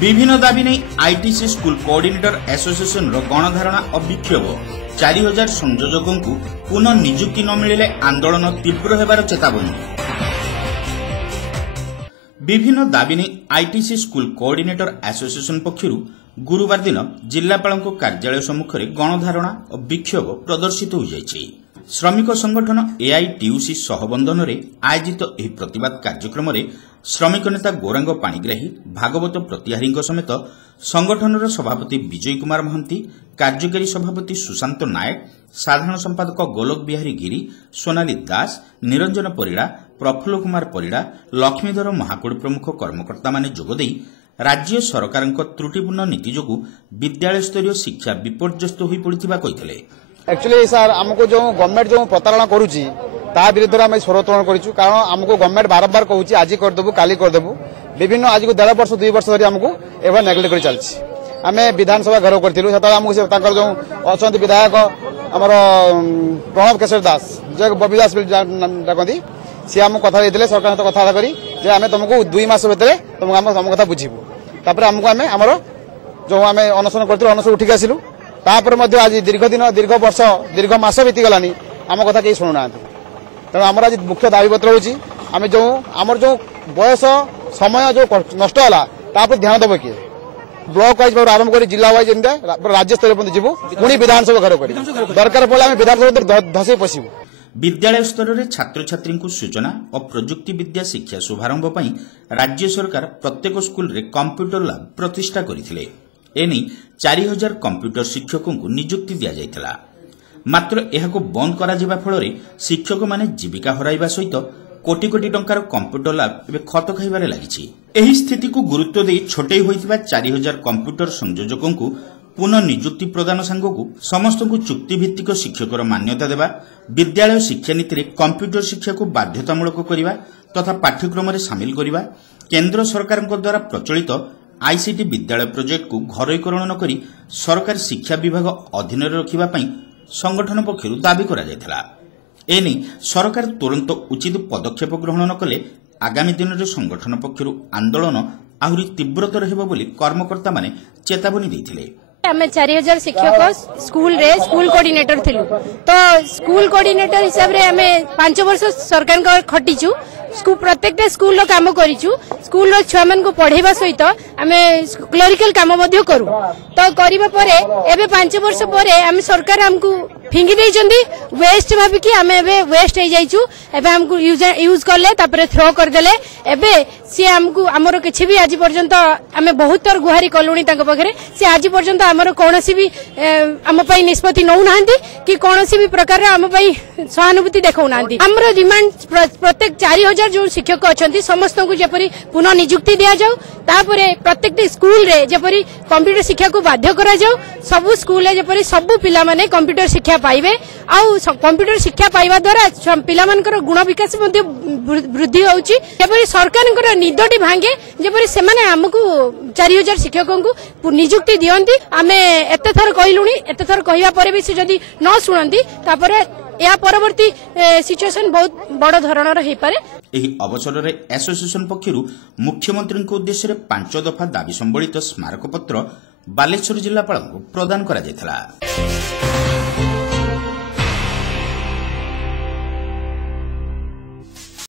विभिन्न दाबी नहीं आईटीसी स्कूल कोऑर्डिनेटर एसोसिएशन गणधारणा और विक्षोभ 4000 संयोजकों को पुनः नियुक्ति न मिले आंदोलन तीव्र होबार चेतावनी। विभिन्न दाबी नहीं आईटीसी स्कूल कोऑर्डिनेटर एसोसिएशन पक्षर गुरुवार दिन जिलापाल कार्यालय सम्मुख में गणधारणा और विक्षोभ प्रदर्शित हो जाइछि। श्रमिक संगठन एआईटीयूसी सहबंधन में आयोजित यह प्रतिवाद कार्यक्रम में श्रमिक नेता गौरांग पाणिग्राही, भागवत प्रतिहारी समेत संगठनर सभापति विजय कुमार महांती, कार्यकारी सभापति सुशांत नायक, साधारण संपादक गोलोक बिहारी गिरी, सोनाली दास, निरंजन परिड़ा, प्रफुल्ल कुमार परिड़ा, लक्ष्मीधर महाकुड़ प्रमुख कर्मकर्ता माने जोगदे राज्य सरकार त्रुटिपूर्ण नीति जोगु विद्यालय स्तरीय शिक्षा विपर्यस्त हो पड़ता कहते। एक्चुअली सर आमको जो गवर्नमेंट जो प्रतारणा करुच्ची ता विरुद्ध में स्वर उत्तोलन करूँ। कारण आमको गवर्नमेंट बारंबार कहूँ आज करदेबू काली करदेबू विभिन्न आज को 1.5 वर्ष 2 वर्ष धरी आमको एवं नेग्लेक्ट कर चलती। आम विधानसभा घर करूँ जो अच्छा विधायक आमर प्रणव केशर दास जो बबी दास डाकती सी आम कथा देते सरकार सहित कथा करी आम तुमको 2 मास भितर तुम कथा बुझीबू। तापर आमको आम आमर जो आम अनशन कर अनशन उठिक आसिलु तापर आज दीर्घ दिन दीर्घ वर्ष दीर्घ मास बीतीगलानी आम कथा कहीं शुणुना। तेणु आम आज मुख्य दाबीपत्र होची आम जो आमर जो बयस समय जो नष्ट है ध्यान देव किए ब्लॉक वाइज आरंभ कर जिला वाइज राज्य स्तर पर जीवु पुणी विधानसभा घर कर दरकार पड़े आम विधानसभा धसई पशु। विद्यालय स्तर में छात्र छात्री सूचना और प्रजुक्ति विद्या शिक्षा शुभारंभ पर राज्य सरकार प्रत्येक स्कूल रे कंप्यूटर लैब प्रतिष्ठा करथिले। एनी 4000 कंप्यूटर शिक्षकों को नियुक्ति दिया जायतिला। मात्र यहाको बंद करा जिबा फଳରେ शिक्षक माने जीविका हराइबा सहित कोटी कोटी टंकार कंप्यूटर लैब एबे खत खाइबारे लागिछि। एही स्थिति को गुरुत्व देई छोटई होइतिबा 4000 कंप्यूटर संयोजकों को पुनः नियुक्ति प्रदान सांगकु समस्त को चुक्ति भित्तिक शिक्षकर मान्यता देवा, विद्यालय शिक्षा नीति रे कंप्यूटर शिक्षा को बाध्यतामूलक करिबा तथा पाठ्यक्रम रे शामिल करिबा, केंद्र सरकार द्वारा प्रचलित आईसीटी विद्यालय प्रोजेक्ट को घरोईकरण न करी सरकार शिक्षा विभाग अधीन रखिबा पई संगठन पक्षरु दाबी करा जायतिला। एने सरकार तुरंत उचित पदक्षेप ग्रहण न कले आगामी दिन में संगठन पक्षरु आंदोलन आहुरी तीव्रतर हेबो बोली कर्मकर्ता माने चेतावनी दैथिले। आम 4000 शिक्षक स्कूल रे स्कूल कोऑर्डिनेटर थिलु तो स्कूल कोऑर्डिनेटर हिसाब रे आम 5 वर्ष सरकार खटीचु स्कूल प्रत्येक स्कूल रो काम करिचु। स्कूल रो छुआ मन को पढ़ेबा सहित आमे क्लरिकल काम मध्य करू तो करिबा परे एबे 5 वर्ष परे आम सरकार हमकु फिंगी देइचंदी वेस्ट भाबिकी आमे एबे वेस्ट हे जाइचु। एबे हमकु यूज करले तापरे थ्रो कर देले। एबे सी हमकु हमरो किछि भी आज पर्यंत आमे बहुत तर गुहारी कलुणी तांको पखरे सी आज पर्यंत हमरो कोनोसी भी हम पई निष्पत्ति नउ नाहंती कि कोनोसी भी प्रकार हम पई सहानुभूति देखौ नाहंती। हमरो डिमांड प्रत्येक 4000 जो शिक्षक अछंती समस्त को जेपरी पुनः नियुक्ति दिया जाऊ। तापरे प्रत्येक स्कूल रे जेपरी कंप्यूटर शिक्षा को बाध्य करा जाऊ। सब स्कूल रे जेपरी सब पिला माने कंप्यूटर शिक्षा पाइबे आउ कंप्यूटर शिक्षा पाइबा द्वारा पिला मानकर गुण विकास मध्ये वृद्धि होउची। जेपरी सरकारकर निदटी भांगे जेपरी से माने हमकु 4000 शिक्षकों को नियुक्ति दियंती। आमे एते थर कहिलुनी एते थर कहिबा परे भी से जदी न सुनंती तापरे या परवर्ती सिचुएशन बहुत बड़ धरणर हे पारे। एही अवसर में एसोसिएशन पक्षरु मुख्यमंत्री उद्देश्य रे 5 दफा दाबी संबलित स्मारक पत्र बालेश्वर जिलापाल प्रदान करा जायतिला।